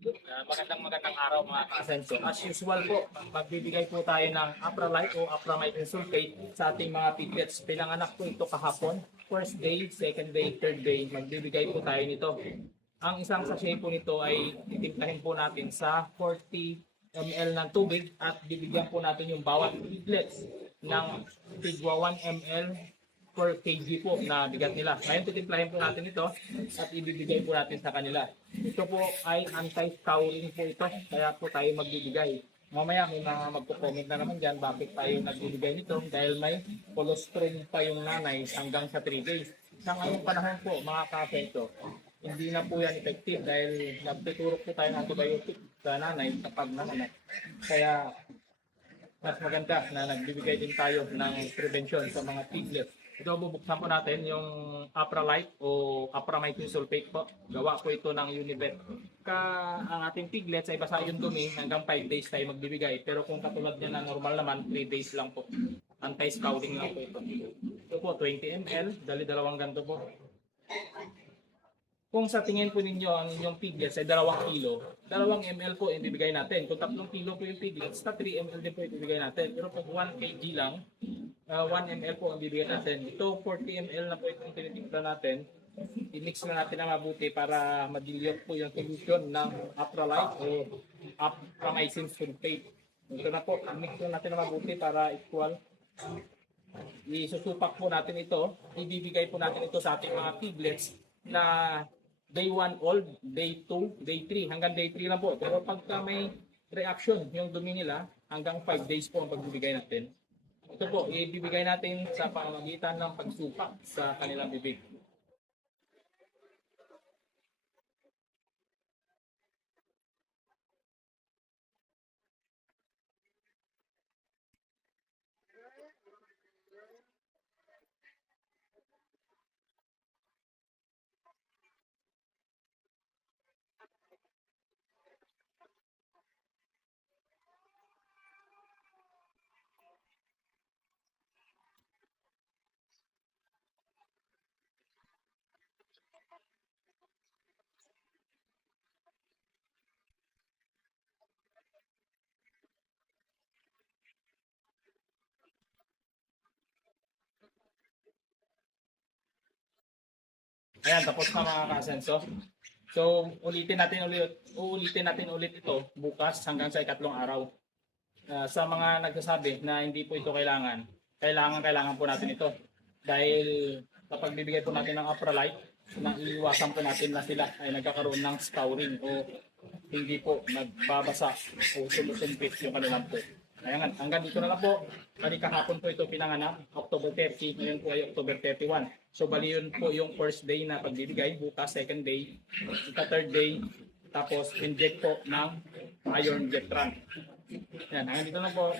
Magandang araw mga ka-Asenso. As usual po, magbibigay po tayo ng Apralite o Apramycin sulfate sa ating mga piglets. Pinanganak po ito kahapon. First day, second day, third day, magbibigay po tayo nito. Ang isang sachet po nito ay titimplahin po natin sa 40 ml ng tubig at bibigyan po natin yung bawat piglets ng tigwa 1 ml per kg po na bigat nila. Ngayon titimplahin po natin ito at ibibigay po natin sa kanila. Ito po ay anti-scouring po ito, kaya po tayo magbibigay. Mamaya may mga magpo-comment na naman dyan bakit tayo nagbibigay nito dahil may colostrum pa yung nanay hanggang sa 3 days. Sa ngayong panahon po mga ka-Asenso, hindi na po yan effective dahil nagtuturok po tayo ng antibiotic sa nanay kapag nanganak. Kaya mas maganda na nagbibigay din tayo ng prevention sa mga piglets. Ito bubuksan po natin yung Apralite o Apramycin sulfate po. Gawa po ito ng Unibet. Ang ating piglets ay basa yung dumi hanggang 5 days tayo magbibigay. Pero kung katulad niya na normal naman, 3 days lang po. Anti-scouting lang po ito. Ito po 20 ml, dali dalawang ganito po. Kung sa tingin po ninyo ang inyong piglets ay 2 kilo, 2 ml po ibibigay natin. Kung 3 kilo po yung piglets, 3 ml din po ibibigay natin. Pero pag 1 kg lang, 1 ml po ang bibigyan natin. Ito 40 ml na po itong tinitimpla natin. I-mix na natin na mabuti para ma-dilute po yung solution ng Apralite o Apramycin sulfate. Ito na po, i-mix na natin na mabuti para equal. Isusupak po natin ito. Ibibigay po natin ito sa ating mga piglets na day 1 old, day 2, day 3, hanggang day 3 lang po. Pero pagka may reaction yung dumi nila, hanggang 5 days po ang pagbibigay natin. Ito po, ibibigay natin sa pamamagitan ng pagsupak sa kanilang bibig. Ayan, tapos na mga ka-Asenso. So, uulitin natin ulit ito bukas hanggang sa ikatlong araw. Sa mga nagsasabi na hindi po ito kailangan po natin ito. Dahil kapag bibigay po natin ng Apralite, iiwasan po natin na sila ay nagkakaroon ng scouring o hindi po nagbabasa o sumusumpit yung kanilang po. Ayan, hanggang dito na lang po. Bali kahapon po ito pinanganak, October 30, ngayon po ay October 31. So bali yun po yung first day na pagbibigay, bukas second day, third day, tapos inject po ng iron jetran. Yan, hanggang dito na po.